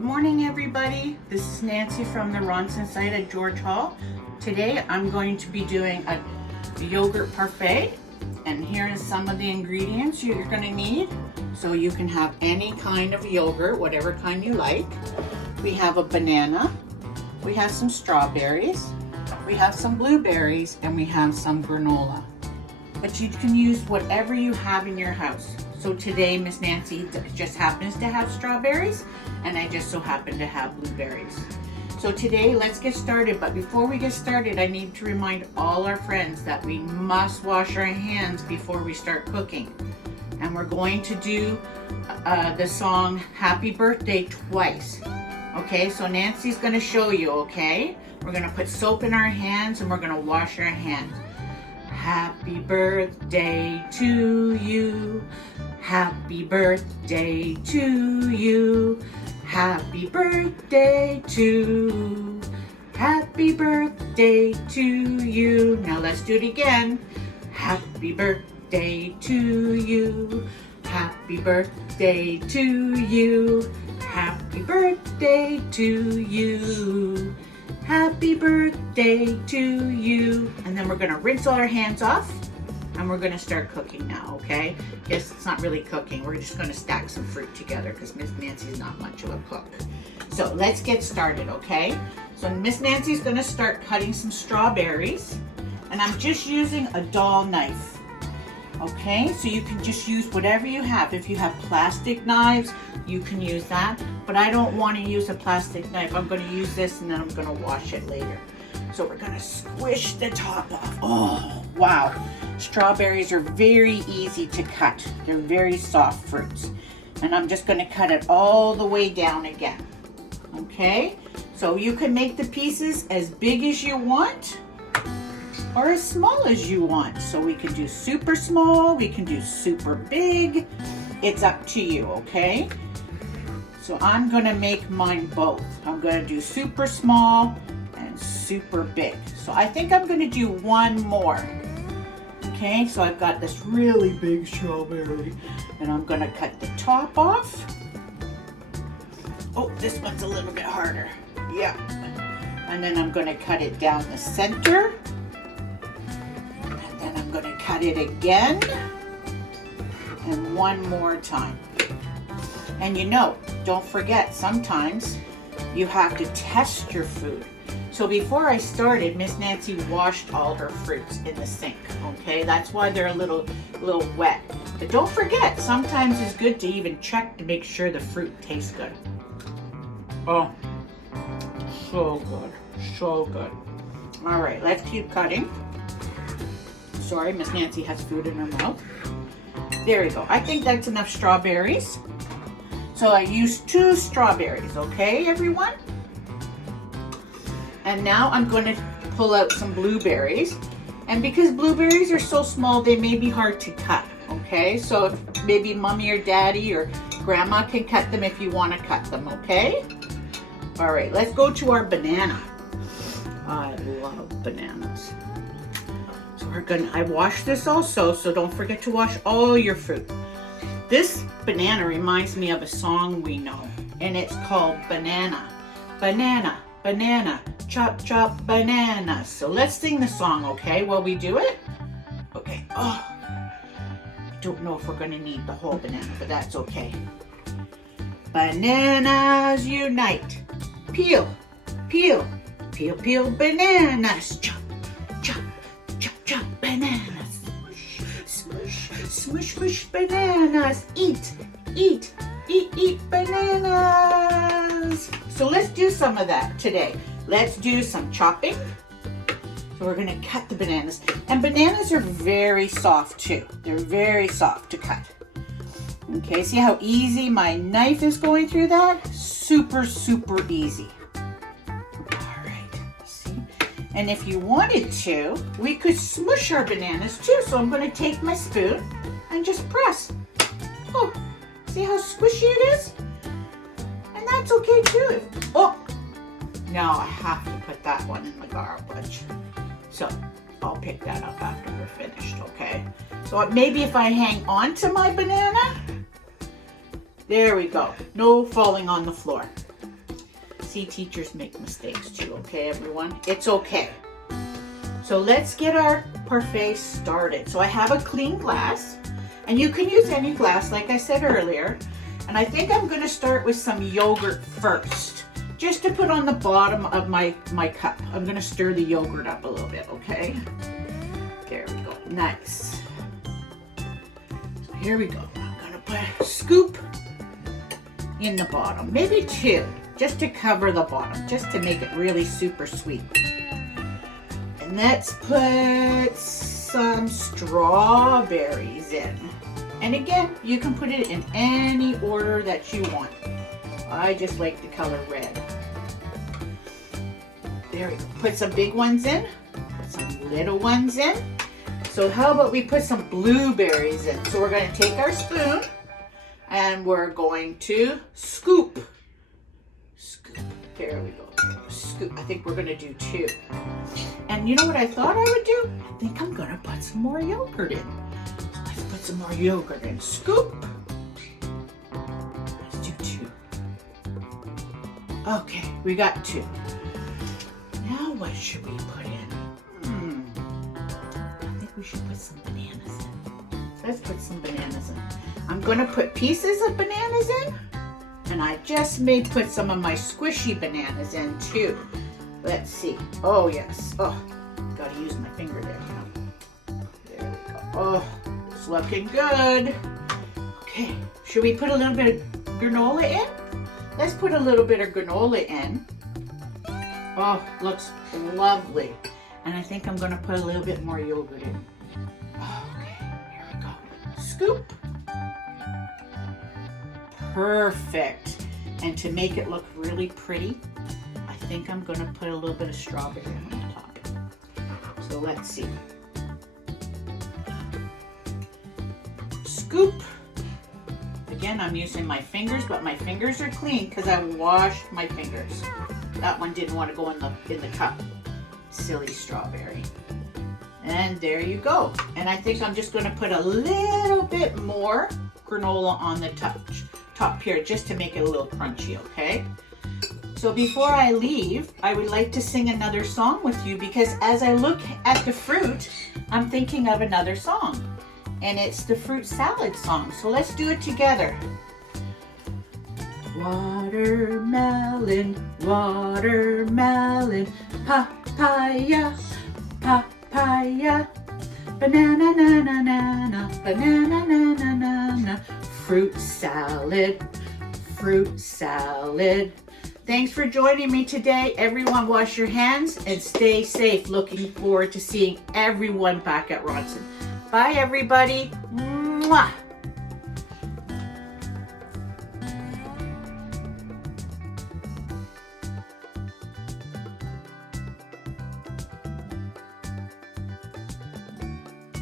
Good morning, everybody. This is Nancy from the Ronson site at George Hall. Today I'm going to be doing a yogurt parfait, and here is some of the ingredients you're going to need. So you can have any kind of yogurt, whatever kind you like. We have a banana, we have some strawberries, we have some blueberries, and we have some granola. But you can use whatever you have in your house. So today Miss Nancy just happens to have strawberries, and I just so happen to have blueberries. So today let's get started, but before we get started I need to remind all our friends that we must wash our hands before we start cooking. And we're going to do the song Happy Birthday twice. Okay, so Nancy's going to show you, okay? We're going to put soap in our hands and we're going to wash our hands. Happy birthday to you. Happy birthday to you. Happy birthday to. Happy birthday to you. Now let's do it again. Happy birthday to you. Happy birthday to you. Happy birthday to you. Happy birthday to you. And then we're going to rinse all our hands off and we're going to start cooking now, okay? Yes, it's not really cooking. We're just going to stack some fruit together because Miss Nancy's not much of a cook. So let's get started, okay? So Miss Nancy's going to start cutting some strawberries, and I'm just using a dull knife. Okay, so you can just use whatever you have. If you have plastic knives, you can use that. But I don't want to use a plastic knife. I'm going to use this and then I'm going to wash it later. So we're going to squish the top off. Oh, wow. Strawberries are very easy to cut. They're very soft fruits. And I'm just going to cut it all the way down again. Okay, so you can make the pieces as big as you want or as small as you want. So we can do super small, we can do super big. It's up to you, okay? So I'm gonna make mine both. I'm gonna do super small and super big. So I think I'm gonna do one more. Okay, so I've got this really big strawberry and I'm gonna cut the top off. Oh, this one's a little bit harder. Yeah. And then I'm gonna cut it down the center. And then I'm gonna cut it again. And one more time. And you know, don't forget, sometimes you have to test your food. So before I started, Miss Nancy washed all her fruits in the sink, okay? That's why they're a little wet. But don't forget, sometimes it's good to even check to make sure the fruit tastes good. Oh, so good, so good. All right, let's keep cutting. Sorry, Miss Nancy has food in her mouth. There we go. I think that's enough strawberries. So I used 2 strawberries, okay, everyone? And now I'm going to pull out some blueberries. And because blueberries are so small, they may be hard to cut, okay? So if maybe mommy or daddy or grandma can cut them if you want to cut them, okay? All right, let's go to our banana. I love bananas. So I washed this also, so don't forget to wash all your fruit. This banana reminds me of a song we know, and it's called Banana. Banana, banana, chop, chop, banana. So let's sing the song, okay, while we do it? Okay, oh, I don't know if we're gonna need the whole banana, but that's okay. Bananas unite. Peel, peel, peel, peel bananas. Chop, chop, chop, chop bananas. Smush, smush, smush bananas. Eat, eat, eat, eat bananas. So let's do some of that today. Let's do some chopping. So we're gonna cut the bananas. And bananas are very soft too. They're very soft to cut. Okay, see how easy my knife is going through that? Super, super easy. All right, see? And if you wanted to, we could smush our bananas too. So I'm going to take my spoon and just press. Oh, see how squishy it is? And that's okay too. Oh, now I have to put that one in the garbage. So I'll pick that up after we're finished, okay? So maybe if I hang on to my banana, there we go. No falling on the floor. see teachers make mistakes too, okay, everyone? It's okay. So let's get our parfait started. So I have a clean glass, and you can use any glass, like I said earlier. And I think I'm going to start with some yogurt first, just to put on the bottom of my cup. I'm going to stir the yogurt up a little bit, okay? There we go. Nice. So here we go. I'm going to put a scoop in the bottom, maybe 2, just to cover the bottom, just to make it really super sweet. And let's put some strawberries in. And again, you can put it in any order that you want. I just like the color red. There we go. Put some big ones in, put some little ones in. So how about we put some blueberries in? So we're going to take our spoon and we're going to scoop. Scoop. There we go. Scoop. I think we're going to do 2. And you know what I thought I would do? I think I'm going to put some more yogurt in. Put some more yogurt in. Scoop. Let's do 2. Okay, we got 2. Now what should we put in? I think we should put some bananas in. Let's put some bananas in. I'm going to put pieces of bananas in, and I just may put some of my squishy bananas in too. Let's see. Oh yes. Oh, gotta use my finger there. There we go. Oh. It's looking good. Okay, should we put a little bit of granola in? Let's put a little bit of granola in. Oh, looks lovely. And I think I'm going to put a little bit more yogurt in. Okay, here we go. Scoop. Perfect. And to make it look really pretty, I think I'm going to put a little bit of strawberry on the top. So let's see. Scoop. Again, I'm using my fingers, but my fingers are clean because I washed my fingers. That one didn't want to go in the cup. Silly strawberry. And there you go. And I think I'm just going to put a little bit more granola on the top here, just to make it a little crunchy, okay? So before I leave, I would like to sing another song with you, because as I look at the fruit, I'm thinking of another song. And it's the fruit salad song. So let's do it together. Watermelon, watermelon, papaya, papaya, banana, na na na na, banana, na na na na, fruit salad, fruit salad. Thanks for joining me today. Everyone, wash your hands and stay safe. Looking forward to seeing everyone back at Ronson. Bye, everybody. Mwah.